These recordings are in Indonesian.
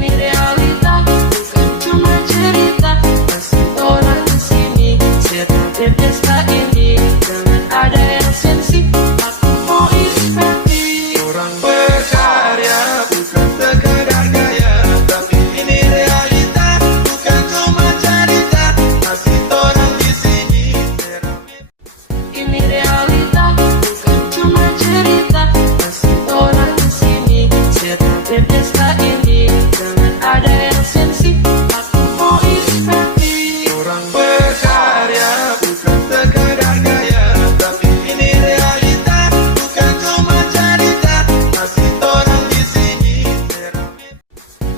Ini realita, bukan cuma cerita. Masih orang di sini, setiap pesta ini jangan ada yang sensi. Aku mau happy. Orang berkarya bukan sekedar gaya, tapi ini realita, bukan cuma cerita. Masih orang di sini terambil. Ini realita, bukan cuma cerita. Masih orang di sini, setiap pesta ini jangan ada yang sensi. Aku mau happy. Orang berkarya bukan sekedar gaya, tapi ini realita, bukan cuma cerita. Masih orang di sini terambil.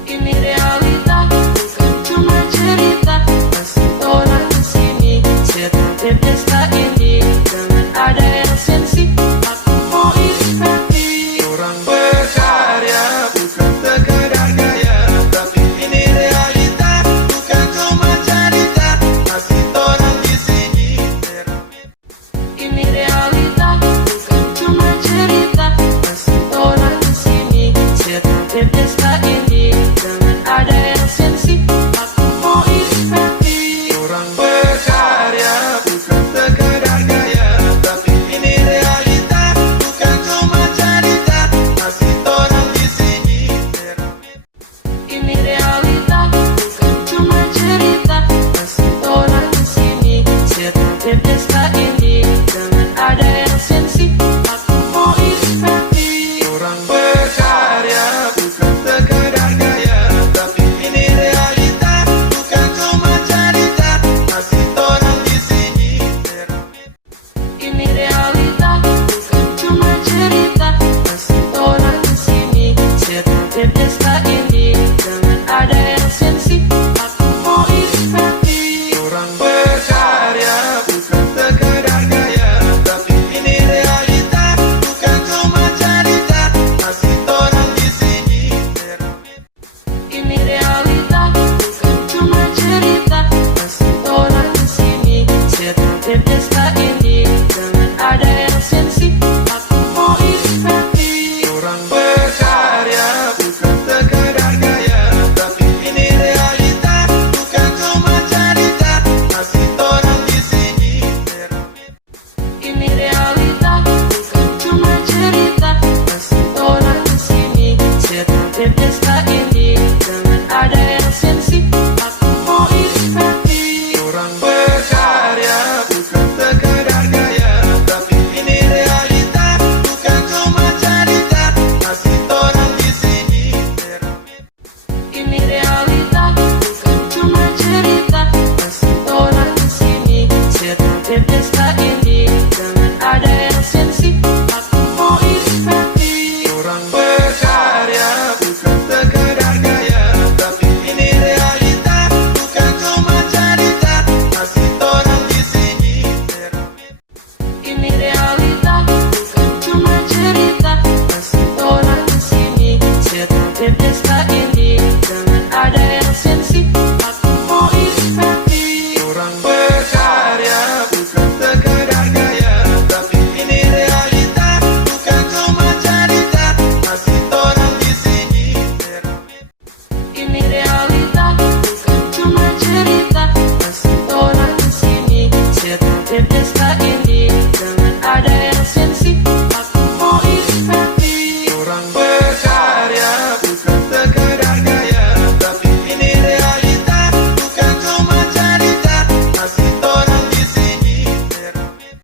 Ini realita, bukan cuma cerita. Masih orang di sini, setiap pesta ini jangan ada yang sensi. Aku mau happy. Orang berkarya bukan sekedar gaya, tapi ini realita, bukan cuma cerita. Masih orang di sini terambil. Ini realita, bukan cuma cerita. Masih orang di sini, setiap pesta ini jangan ada yang sensi. Aku mau happy. Orang berkarya bukan sekedar gaya, tapi ini realita, bukan cuma cerita. Masih orang di sini terambil. Ini realita, bukan cuma cerita. Masih orang di sini, setiap pesta ini jangan ada yang sensi. Aku mau happy. Orang berkarya bukan sekedar gaya, tapi ini realita, bukan cuma cerita. Masih orang di sini terambil. Ini realita, bukan cuma cerita. Masih orang di sini, setiap pesta ini jangan ada yang sensi. Aku mau happy. Orang berkarya bukan sekedar gaya, tapi ini realita, bukan cuma cerita. Masih orang di sini terambil. Ini realita, bukan cuma cerita. Masih orang di sini, setiap pesta ini jangan ada yang sensi. Aku mau happy. Orang berkarya bukan sekedar gaya, tapi ini realita, bukan cuma cerita. Masih orang di sini terambil. Ini realita, bukan cuma cerita. Masih orang di sini, setiap pesta ini jangan ada yang sensi. Aku mau happy. Orang berkarya bukan sekedar gaya, tapi ini realita, bukan cuma cerita. Masih orang di sini terambil. Ini realita, bukan cuma cerita. Masih orang di sini, setiap pesta ini jangan ada yang sensi. Aku mau happy. Orang berkarya bukan sekedar gaya, tapi ini realita, bukan cuma cerita. Masih orang di sini terambil. Ini realita, bukan cuma cerita. Masih orang di sini, setiap pesta ini